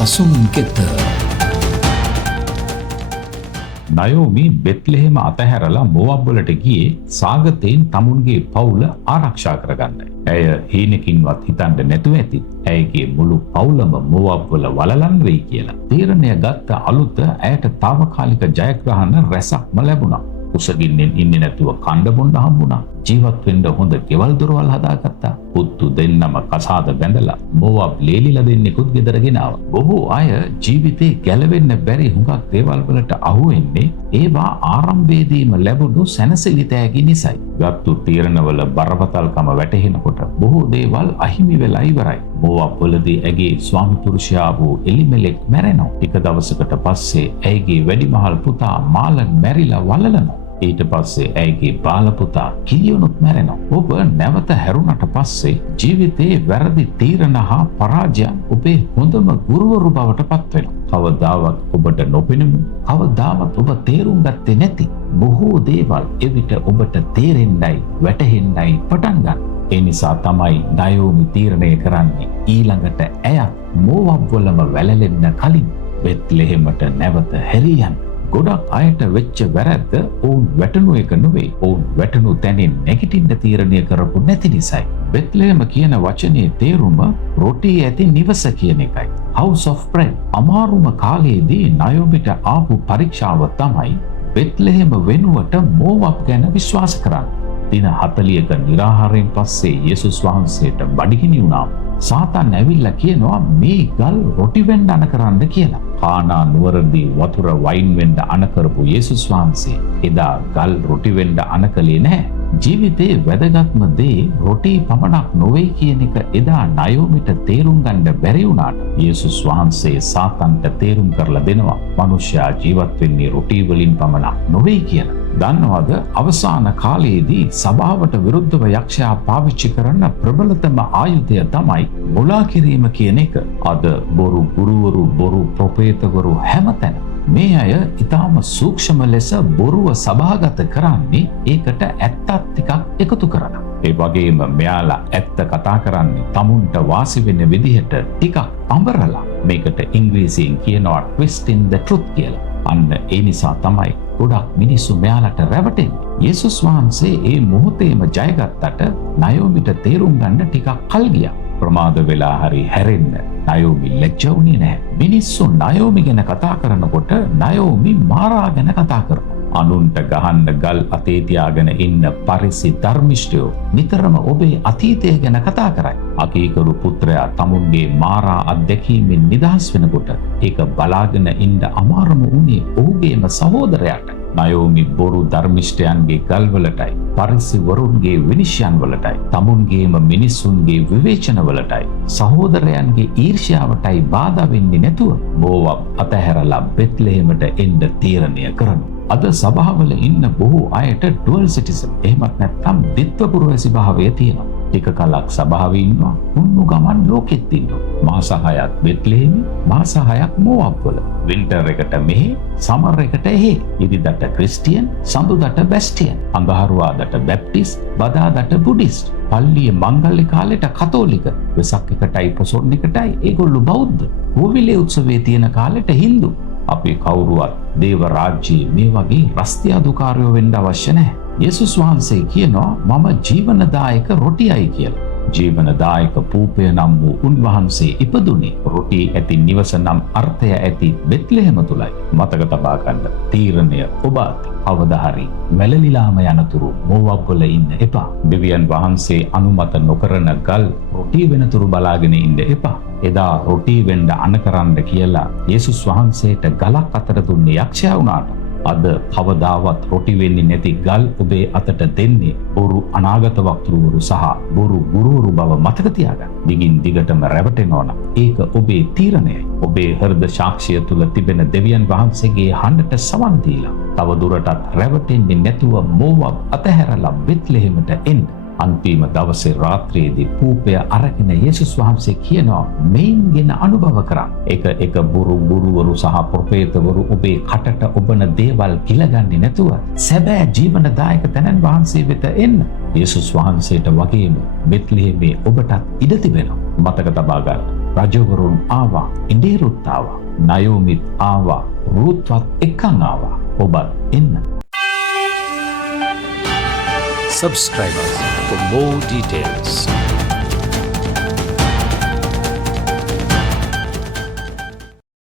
සසුන් කෙත. නයෝමි බෙත්ලෙහෙම අතහැරලා මොවබ් වලට ගියේ සාගතයෙන් තමුන්ගේ පවුල ආරක්ෂා කරගන්නයි. ඇය හීනකින්වත් හිතන්න නැතුව ඇති ඇයගේ මුළු පවුලම මොවබ් වල වලලන් වෙයි කියලා. තීරණය ගත්ත අලුත ඇයට తాවකාලික ජයග්‍රහණ රැසක්ම ලැබුණා. කුසගින්නෙන් ඉන්නේ නැතුව කණ්ඩ බොණ්ඩ හම්බුණා. ජීවත් වෙන්න හොඳ ගෙවල් දොරවල් හදාගත්තා. පුත්තු දෙන්නම කසාද බැඳලා මොවබ් ලේලිලා දෙන්නෙකුත් ගෙදර ගෙනාවා. බොහෝ අය ජීවිතේ ගැලවෙන්න බැරි හුඟක් දේවල් වලට අහු වෙන්නේ ඒවා ආරම්භයේදීම ලැබුණු සැනසෙලිතෑගි නිසායි. ගත්තු තීරණවල බරපතලකම වැටහෙනකොට බොහෝ දේවල් අහිමි වෙලා ඉවරයි. මොවබ් වලදී ඇගේ ස්වාමි පුරුෂයා වූ එලිමෙලෙක් මැරෙනවා. එක දවසකට පස්සේ ඇයගේ වැඩිමහල් පුතා මාලන් මැරිලා වලලනවා. ඊට පස්සේ ඇයගේ බාලපුතා කිලියොනුත් මැරෙනවා. ඔබ නැවත හැරුණට පස්සේ ජීවිතයේ වැරදි තීරණ හා පරාජයන් ඔබේ හොඳම ගුරුවරු බවට පත් වෙනවා. කවදාවත් ඔබට නොපෙනුණු, කවදාවත් ඔබ තේරුම් ගත්තේ නැති බොහෝ දේවල් එවිට ඔබට තේරෙන්නයි, වැටහෙන්නයි පටන් ගන්න. ඒ නිසා තමයි නයෝමි තීරණය කරන්නේ ඊළඟට ඇයත් මොවබ් වලම වැළලෙන්න කලින් බෙත්ලෙහෙමට නැවත හැරියන්න. ගොඩක් අයට වෙච්ච වැරද්ද ඔවුන් වැටුණු එක නෙවෙයි, ඔවුන් වැටුණු තැනින් නැගිටින්න තීරණය කරපු නැති නිසායි. බෙත්ලෙහෙම කියන වචනේ තේරුම රොටි ඇති නිවස කියන එකයි. House of Bread. අමාරුම කාලයේදී නයෝමිට ආපු පරීක්ෂාව තමයි බෙත්ලෙහෙම වෙනුවට මොවබ් ගැන විශ්වාස කරන්න. දින 40ක නිරාහාරයෙන් පස්සේ යේසුස් වහන්සේට බඩගිනි වුණා. සාතන් ඇවිල්ලා කියනවා මේ ගල් රොටි වෙන්න අන කරන්න කියලා. කානා නුවරදී වතුර වයින් වෙන්න අන කරපු යේසුස් වහන්සේ එදා ගල් රොටි වෙන්න අන කලේ නැහැ. ජීවිතේ වැදගත්ම දේ රොටි පමණක් නොවේ කියන එක එදා නයෝමිට තේරුම් ගන්න බැරි වුණාට යේසුස් වහන්සේ සාතන්ට තේරුම් කරලා දෙනවා මිනිසයා ජීවත් වෙන්නේ රොටි වලින් පමණක් නොවේ කියලා. දන්නවද අවසාන කාලයේදී සභාවට විරුද්ධව යක්ෂයා පාවිච්චි කරන ප්‍රබලතම ආයුධය තමයි මුලා කිරීම කියන එක. අද බොරු ගුරුවරු, බොරු ප්‍රොපේතවරු හැමතැන මේ අය ඊටාම සූක්ෂම ලෙස බොරුව සභාගත කරන්නේ ඒකට ඇත්තක් ටිකක් එකතු කරලා. ඒ වගේම මෙයාලා ඇත්ත කතා කරන්නේ තමුන්ට වාසි වෙන විදිහට ටිකක් අඹරලා. මේකට ඉංග්‍රීසියෙන් කියනවා twist in the truth කියලා. අන්න ඒ නිසා තමයි ගොඩක් මිනිස්සු මෙයාලට රැවටෙන්නේ. යේසුස් වහන්සේ ඒ මොහොතේම ජයගත්තට නයෝමිට තේරුම් ගන්න ටිකක් කල් ගියා. ප්‍රමාද වෙලා හරි හැරෙන්න නයෝමි ලැජ්ජ වුණේ නැහැ. මිනිස්සු නයෝමි ගැන කතා කරනකොට නයෝමි මාරා ගැන කතා කරනවා. අනුන්ට ගහන්න ගල් අතේ තියාගෙන ඉන්න පරිසි ධර්මිෂ්ඨයෝ නිතරම ඔබේ අතීතය ගැන කතා කරයි. අකීකරු පුත්‍රයා තමුන්ගේ මාරා අත්දැකීමෙන් නිදහස් වෙනකොට ඒක බලාගෙන ඉන්න අමාරුම වුණේ ඔහුගේම සහෝදරයාට. නයෝමි බොරු ධර්මිෂ්ඨයන්ගේ ගල්වලටයි, පරිසි වරුන්ගේ විනිශ්චයන් වලටයි, තමුන්ගේම මිනිස්සුන්ගේ විවේචන වලටයි, සහෝදරයන්ගේ ඊර්ෂ්‍යාවටයි බාධා වෙන්නේ නැතුව මොවබ් අතහැරලා බෙත්ලෙහෙමට එන්න තීරණය කරනවා. අද සභාවල ඉන්න බොහෝ අයට ඩුවල් සිටිසන්, එහෙමත් නැත්නම් ද්විත්ව පුරවැසි භාවය තියෙනවා. ටික කලක් සභාවේ ඉන්නවා, උන්නු ගමන් ලෝකෙත් ඉන්නවා. මාස 6ක් බෙත්ලෙහෙම, මාස 6ක් මොවබ් වල. වින්ටර් එකට මෙහෙ, සමර් එකට එහෙ. ඉරිදට ක්‍රිස්ටියන්, සඳුදට බැස්ටියන්, අඟහරුවාදට බැප්ටිස්ට්, බදාදට බුද්දිස්ට්. පල්ලිය මංගල්‍ය කාලෙට කතෝලික, වෙසක් එකටයි පොසොන් එකටයි ඒගොල්ලෝ බෞද්ධ. කෝවිලේ උත්සවයේ තියෙන කාලෙට හින්දු. අපි කවුරුවත් දේව රාජ්‍යයේ මේ වගේ රස්තියාදුකාරයෝ වෙන්න අවශ්‍ය නැහැ. යේසුස් වහන්සේ කියනවා මම ජීවනදායක රොටියයි කියලා. ජීවනදායක පූපය නම් වූ උන්වහන්සේ ඉපදුනේ රොටි ඇති නිවස නම් අර්ථය ඇති බෙත්ලෙහෙම තුලයි. මතක තබා ගන්න. තීරණය ඔබ කවදා හරි වැළලිලාම යනතුරු මොවබ් වල ඉන්න එපා. දෙවියන් වහන්සේ අනුමත නොකරන ගල් රොටි වෙනතුරු බලාගෙන ඉන්න එපා. එදා රොටි වෙන්න අන කරන්න කියලා යේසුස් වහන්සේට ගලක් අතර දුන්නේ යක්ෂයා වුණාට අද කවදාවත් රොටි වෙන්නේ නැති ගල් ඔබේ අතට දෙන්නේ බොරු අනාගත වක්තෘවරු සහ බොරු ගුරුවරු බව මතක තියාගන්න. දිගින් දිගටම රැවටෙනවා නම් ඒක ඔබේ තීරණයයි. ඔබේ හෘද සාක්ෂිය තුල තිබෙන දෙවියන් වහන්සේගේ හඬට සවන් දීලා තව දුරටත් රැවටෙන්නේ නැතුව මොවබ් අතහැරලා බෙත්ලෙහෙමට එන්න. අන්තිම දවසේ රාත්‍රියේදී පූපය අරගෙන යේසුස් වහන්සේ කියනවා මේන්ගෙන අනුභව කරා. එක බොරු ගුරුවරු සහ ප්‍රොපේතවරු ඔබේ කටට ඔබන දේවල් කිලගන්නේ නැතුව සැබෑ ජීවනදායක තැනන් වහන්සේ වෙත එන්න. යේසුස් වහන්සේට වගේම බෙත්ලෙහෙමේ ඔබටත් ඉඩ තිබෙනවා. මතක තබා ගන්න. රජවරුන් ආවා, ඉන්දේරුත් ආවා, නයෝමිත් ආවා, රුත්වත් එක්කන් ආවා. ඔබත් එන්න. Subscribe us for more details.